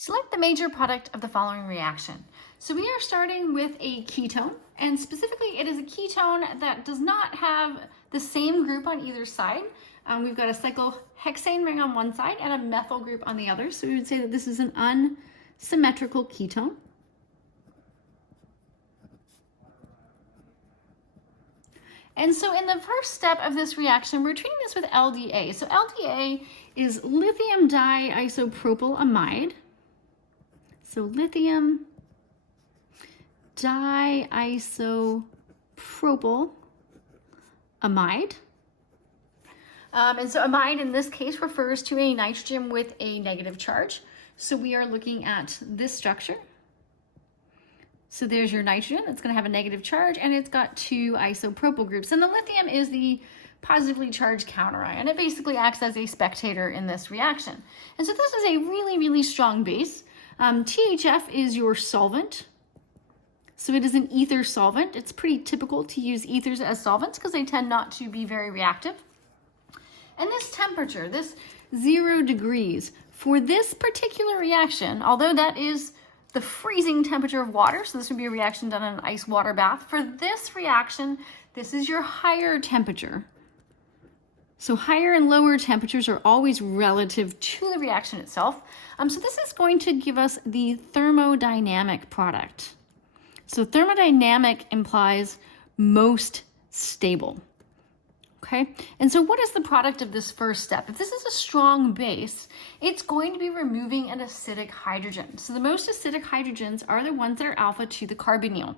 Select the major product of the following reaction. So we are starting with a ketone, and specifically it is a ketone that does not have the same group on either side. We've got a cyclohexane ring on one side and a methyl group on the other. So we would say that this is an unsymmetrical ketone. And so in the first step of this reaction, we're treating this with LDA. So LDA is lithium diisopropyl amide. So lithium diisopropyl amide. And so amide in this case refers to a nitrogen with a negative charge. So we are looking at this structure. So there's your nitrogen, it's going to have a negative charge, and it's got two isopropyl groups. And the lithium is the positively charged counterion. It basically acts as a spectator in this reaction. And so this is a really, really strong base. THF is your solvent. So it is an ether solvent. It's pretty typical to use ethers as solvents because they tend not to be very reactive. And this temperature, this 0 degrees, for this particular reaction, although that is the freezing temperature of water, so this would be a reaction done in an ice water bath. For this reaction, this is your higher temperature. So higher and lower temperatures are always relative to the reaction itself. So this is going to give us the thermodynamic product. So thermodynamic implies most stable. Okay, and so what is the product of this first step? If this is a strong base, it's going to be removing an acidic hydrogen. So the most acidic hydrogens are the ones that are alpha to the carbonyl.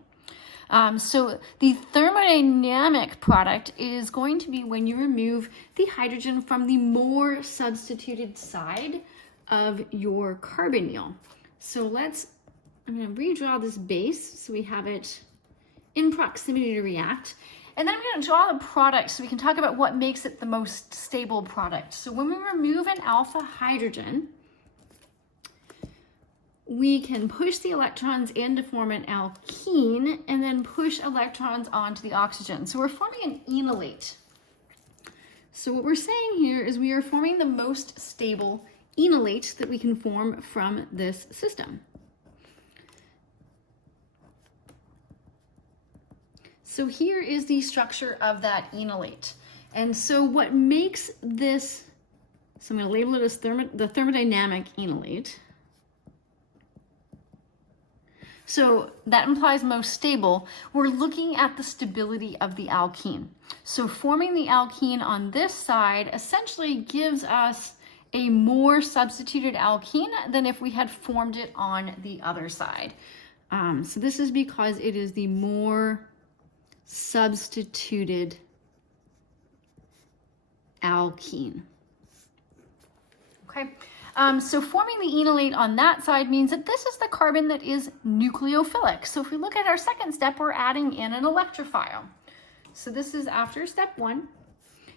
So the thermodynamic product is going to be when you remove the hydrogen from the more substituted side of your carbonyl. So I'm going to redraw this base so we have it in proximity to react. And then I'm going to draw the product so we can talk about what makes it the most stable product. So when we remove an alpha hydrogen, we can push the electrons in to form an alkene and then push electrons onto the oxygen. So we're forming an enolate. So what we're saying here is we are forming the most stable enolate that we can form from this system. So here is the structure of that enolate. And so what makes this, so I'm going to label it as the thermodynamic enolate. So that implies most stable. We're looking at the stability of the alkene. So forming the alkene on this side essentially gives us a more substituted alkene than if we had formed it on the other side. So this is because it is the more substituted alkene. Okay, so forming the enolate on that side means that this is the carbon that is nucleophilic. So if we look at our second step, we're adding in an electrophile. So this is after step 1.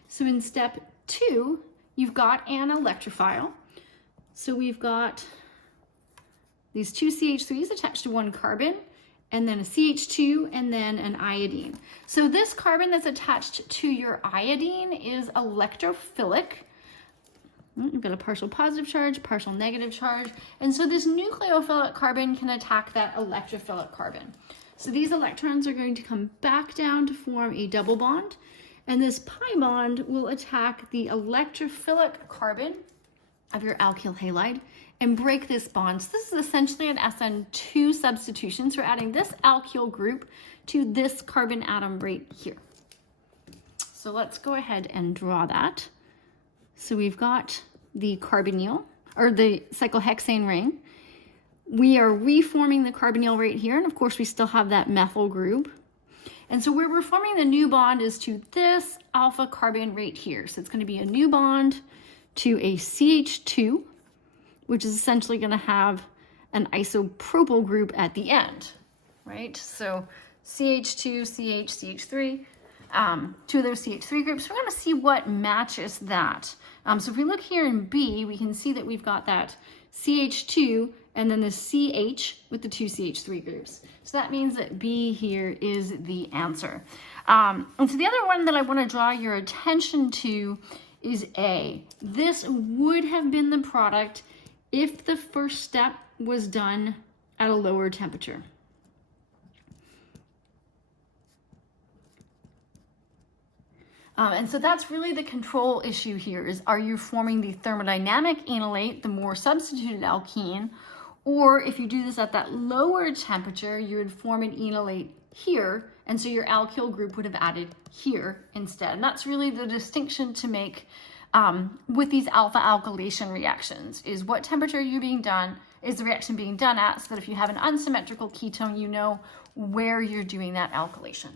So in step 2, you've got an electrophile. So we've got these two CH3s attached to one carbon, and then a CH2, and then an iodine. So this carbon that's attached to your iodine is electrophilic. You've got a partial positive charge, partial negative charge, and so this nucleophilic carbon can attack that electrophilic carbon. So these electrons are going to come back down to form a double bond, and this pi bond will attack the electrophilic carbon of your alkyl halide and break this bond. So this is essentially an Sn2 substitution. So we're adding this alkyl group to this carbon atom right here. So let's go ahead and draw that. So we've got the carbonyl, or the cyclohexane ring. We are reforming the carbonyl right here, and of course we still have that methyl group. And so where we're forming the new bond is to this alpha carbon right here. So it's going to be a new bond to a CH2, which is essentially going to have an isopropyl group at the end, right? So CH2, CH, CH3, two of those CH3 groups. We're going to see what matches that. So if we look here in B, we can see that we've got that CH2 and then the CH with the two CH3 groups. So that means that B here is the answer. And so the other one that I want to draw your attention to is A. This would have been the product if the first step was done at a lower temperature. And so that's really the control issue here is, are you forming the thermodynamic enolate, the more substituted alkene, or if you do this at that lower temperature, you would form an enolate here, and so your alkyl group would have added here instead. And that's really the distinction to make with these alpha alkylation reactions, is what temperature is the reaction being done at, so that if you have an unsymmetrical ketone, you know where you're doing that alkylation.